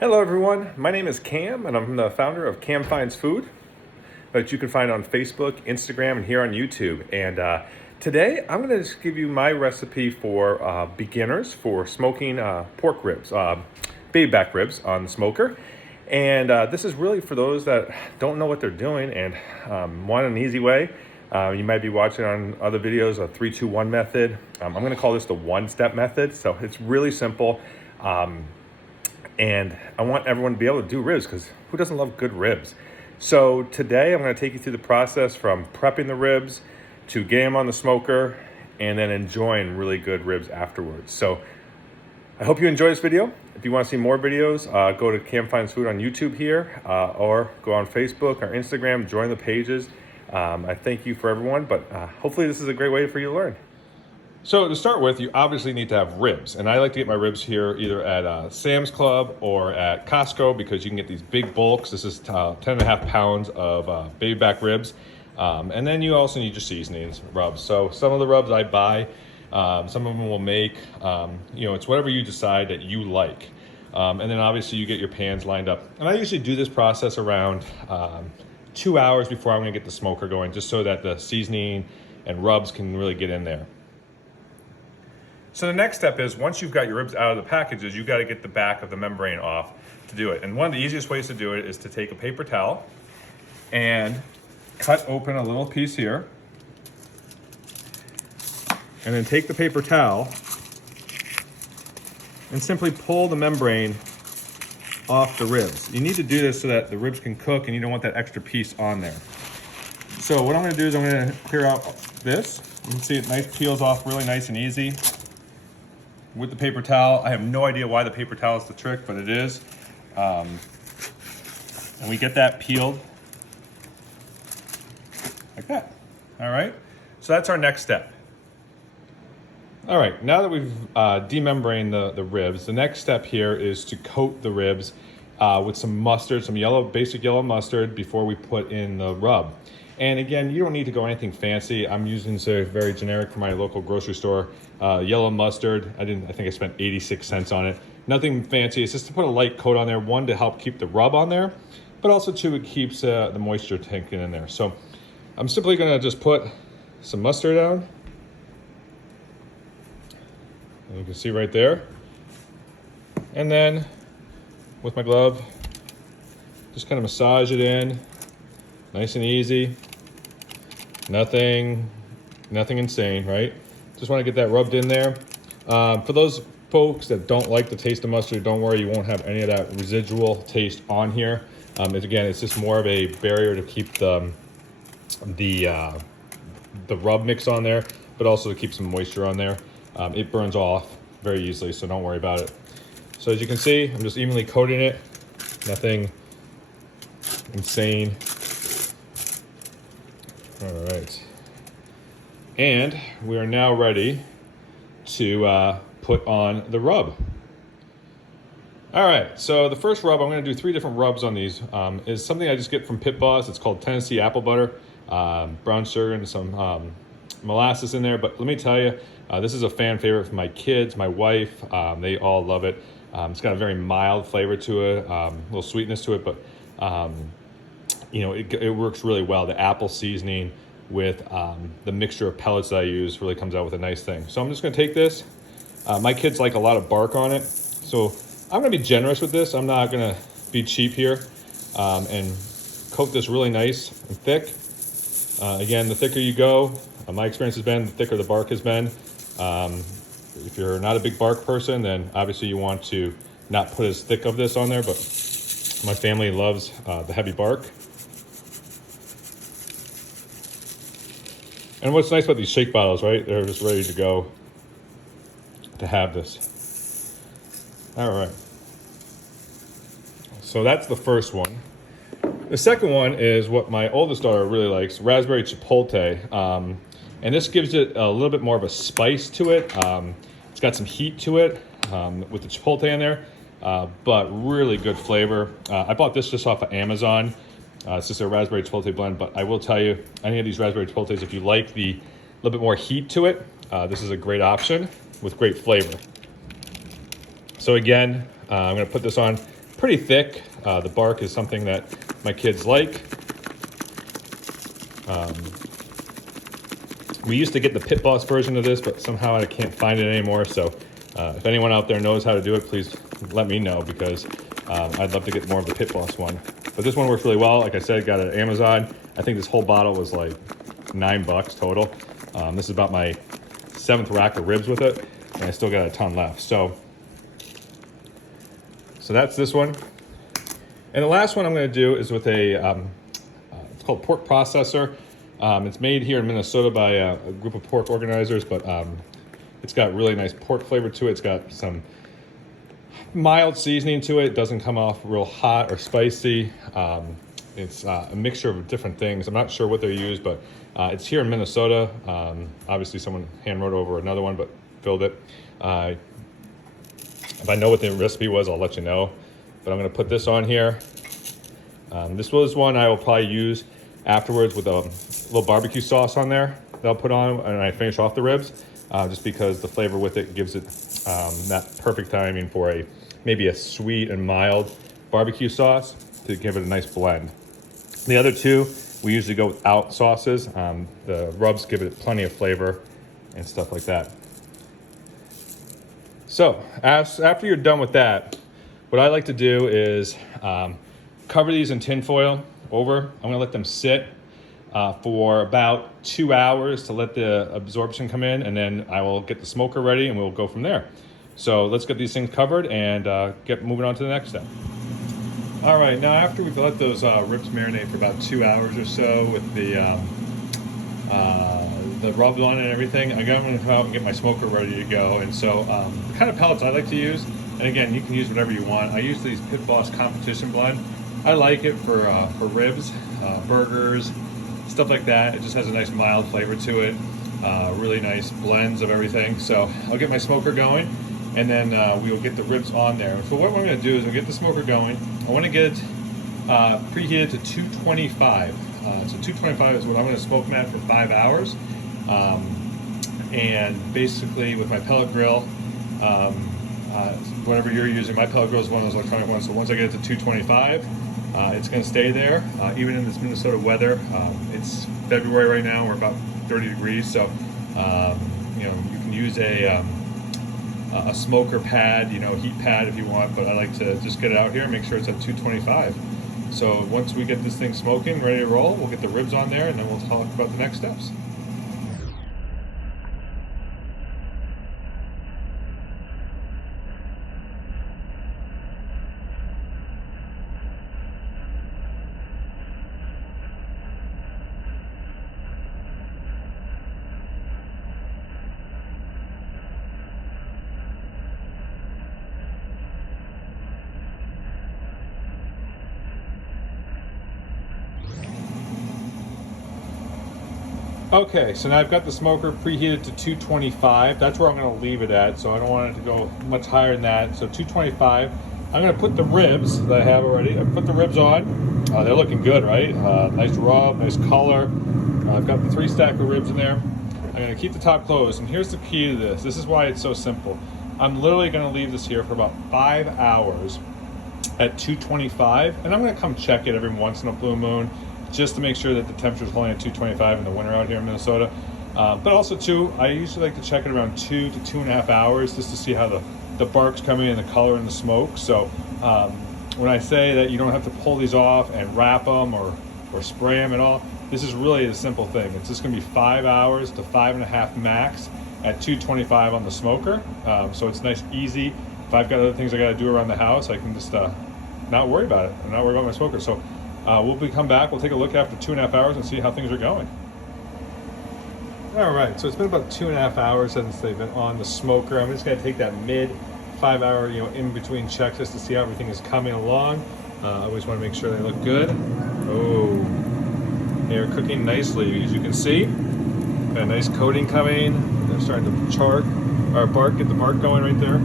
Hello everyone, my name is Cam and I'm the founder of Cam Finds Food that you can find on Facebook, Instagram, and here on YouTube. And today I'm going to just give you my recipe for beginners for smoking pork ribs, baby back ribs on the smoker. And this is really for those that don't know what they're doing and want an easy way. You might be watching on other videos a 3-2-1 method. I'm going to call this the one-step method. So it's really simple. And I want everyone to be able to do ribs because who doesn't love good ribs? So today I'm going to take you through the process from prepping the ribs to getting them on the smoker and then enjoying really good ribs afterwards. So I hope you enjoy this video. If you want to see more videos, go to Cam Finds Food on YouTube here or go on Facebook or Instagram, join the pages. I thank you for everyone, but hopefully this is a great way for you to learn. So to start with, you obviously need to have ribs. And I like to get my ribs here either at Sam's Club or at Costco because you can get these big bulks. This is 10.5 pounds of baby back ribs. And then you also need your seasonings, rubs. So some of the rubs I buy, some of them will make, it's whatever you decide that you like. And then obviously you get your pans lined up. And I usually do this process around 2 hours before I'm gonna get the smoker going, just so that the seasoning and rubs can really get in there. So the next step is once you've got your ribs out of the packages, you got to get the back of the membrane off to do it. And one of the easiest ways to do it is to take a paper towel and cut open a little piece here. And then take the paper towel and simply pull the membrane off the ribs. You need to do this so that the ribs can cook and you don't want that extra piece on there. So what I'm going to do is I'm going to clear out this. You can see it peels off really nice and easy. With the paper towel, I have no idea why the paper towel is the trick, but it is. And we get that peeled like that. All right, so that's our next step. All right, now that we've demembraned the ribs, the next step here is to coat the ribs with some mustard, some basic yellow mustard before we put in the rub. And again, you don't need to go anything fancy. I'm using very generic from my local grocery store. Yellow mustard, I think I spent 86 cents on it. Nothing fancy, it's just to put a light coat on there. One, to help keep the rub on there, but also two, it keeps the moisture tanking in there. So I'm simply gonna just put some mustard down. And you can see right there. And then with my glove, just kind of massage it in, nice and easy. Nothing insane, right? Just want to get that rubbed in there. For those folks that don't like the taste of mustard, don't worry, you won't have any of that residual taste on here. Again, it's just more of a barrier to keep the rub mix on there, but also to keep some moisture on there. It burns off very easily, so don't worry about it. So as you can see, I'm just evenly coating it. Nothing insane. All right. And we are now ready to put on the rub. All right, so the first rub, I'm gonna do 3 different rubs on these, is something I just get from Pit Boss. It's called Tennessee apple butter, brown sugar and some molasses in there. But let me tell you, this is a fan favorite for my kids, my wife, they all love it. It's got a very mild flavor to it, a little sweetness to it, but it works really well. The apple seasoning with the mixture of pellets that I use really comes out with a nice thing. So I'm just gonna take this. My kids like a lot of bark on it, so I'm gonna be generous with this. I'm not gonna be cheap here and coat this really nice and thick. Again, the thicker you go, my experience has been, the thicker the bark has been. If you're not a big bark person, then obviously you want to not put as thick of this on there, but my family loves the heavy bark. And what's nice about these shake bottles, right? They're just ready to go to have this. All right. So that's the first one. The second one is what my oldest daughter really likes, raspberry chipotle. And this gives it a little bit more of a spice to it. It's got some heat to it with the chipotle in there, but really good flavor. I bought this just off of Amazon. It's just a raspberry chipotle blend, but I will tell you, any of these raspberry chipotles, if you like the little bit more heat to it, this is a great option with great flavor. So again, I'm gonna put this on. pretty thick. The bark is something that my kids like. We used to get the Pit Boss version of this, but somehow I can't find it anymore. So if anyone out there knows how to do it, please let me know, because I'd love to get more of the Pit Boss one. But this one works really well. Like I said, got it at Amazon. I think this whole bottle was like $9 total. This is about my 7th rack of ribs with it, and I still got a ton left. So that's this one. And the last one I'm going to do is with a, it's called Pork Processor. It's made here in Minnesota by a group of pork organizers, but it's got really nice pork flavor to it. It's got some mild seasoning to it. It doesn't come off real hot or spicy. It's a mixture of different things. I'm not sure what they use, but it's here in Minnesota. Obviously someone hand wrote over another one, but filled it. If I know what the recipe was, I'll let you know. But I'm gonna put this on here. This was one I will probably use afterwards with a little barbecue sauce on there that I'll put on and I finish off the ribs, just because the flavor with it gives it that perfect timing for maybe a sweet and mild barbecue sauce to give it a nice blend. The other two, we usually go without sauces. The rubs give it plenty of flavor and stuff like that. So after you're done with that, what I like to do is cover these in tin foil over. I'm gonna let them sit for about 2 hours to let the absorption come in, and then I will get the smoker ready and we'll go from there. So let's get these things covered and get moving on to the next step. All right, now after we've let those ribs marinate for about 2 hours or so with the rubs on and everything, I'm gonna go out and get my smoker ready to go. And so the kind of pellets I like to use, and again, you can use whatever you want. I use these Pit Boss Competition Blend. I like it for ribs, burgers, stuff like that. It just has a nice mild flavor to it. Really nice blends of everything. So I'll get my smoker going, and then we will get the ribs on there. So what we're going to do is we'll get the smoker going. I want to get it preheated to 225. So 225 is what I'm going to smoke them at for 5 hours. And basically with my pellet grill, whatever you're using, my pellet grill is one of those electronic ones. So once I get it to 225, it's going to stay there, even in this Minnesota weather. It's February right now. We're about 30 degrees, so you can use a smoker pad, heat pad if you want. But I like to just get it out here and make sure it's at 225. So once we get this thing smoking, ready to roll, we'll get the ribs on there, and then we'll talk about the next steps. Okay, so now I've got the smoker preheated to 225. That's where I'm going to leave it at, so I don't want it to go much higher than that. So 225. I'm going to put the ribs that I have already. I put the ribs on. They're looking good, right? Nice rub, nice color. I've got the 3 stack of ribs in there. I'm going to keep the top closed, and here's the key to this. This is why it's so simple. I'm literally going to leave this here for about 5 hours at 225, and I'm going to come check it every once in a blue moon, just to make sure that the temperature is holding at 225 in the winter out here in Minnesota. But also too, I usually like to check it around 2 to 2.5 hours just to see how the bark's coming and the color and the smoke. So when I say that you don't have to pull these off and wrap them or spray them at all, this is really a simple thing. It's just gonna be 5 hours to 5.5 max at 225 on the smoker. So it's nice, easy. If I've got other things I gotta do around the house, I can just not worry about it and not worry about my smoker. So we'll come back, we'll take a look after 2.5 hours and see how things are going. All right, so it's been about 2.5 hours since they've been on the smoker. I'm just gonna take that mid 5 hour, in between checks just to see how everything is coming along. I always wanna make sure they look good. Oh, they are cooking nicely, as you can see. Got a nice coating coming. They're starting to get the bark going right there.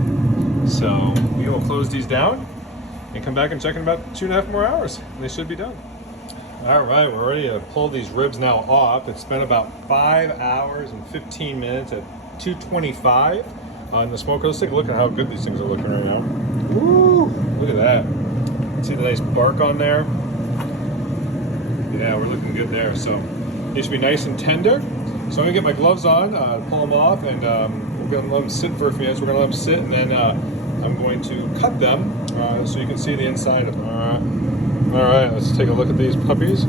So we will close these down and come back and check in about 2.5 more hours. They should be done. All right, we're ready to pull these ribs now off. It's been about 5 hours and 15 minutes at 225 on the smoker. Let's take a look at how good these things are looking right now. Woo, look at that. See the nice bark on there? Yeah, we're looking good there. So they should be nice and tender. So I'm gonna get my gloves on, pull them off, and we're gonna let them sit for a few minutes. We're gonna let them sit, and then I'm going to cut them so you can see the inside of them. All right, let's take a look at these puppies.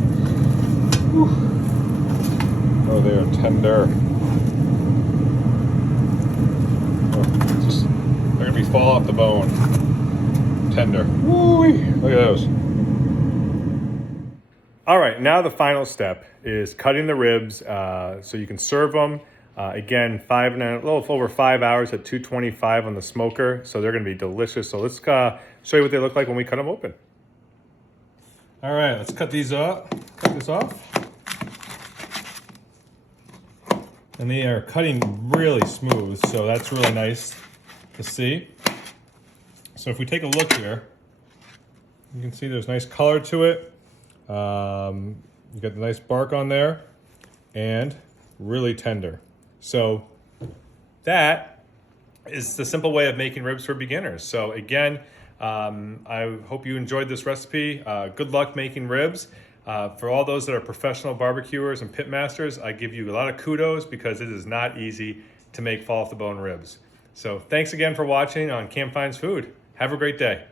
Whew. Oh, they are tender. They're gonna be fall off the bone. Tender. Woo-wee. Look at those. All right, now the final step is cutting the ribs so you can serve them. Again, a little over 5 hours at 225 on the smoker, so they're gonna be delicious. So let's show you what they look like when we cut them open. All right, let's cut these up. Cut this off. And they are cutting really smooth, so that's really nice to see. So if we take a look here, you can see there's nice color to it. You got the nice bark on there and really tender. So that is the simple way of making ribs for beginners. So again, I hope you enjoyed this recipe. Good luck making ribs. For all those that are professional barbecuers and pit masters, I give you a lot of kudos because it is not easy to make fall off the bone ribs. So thanks again for watching on Cam Finds Food. Have a great day.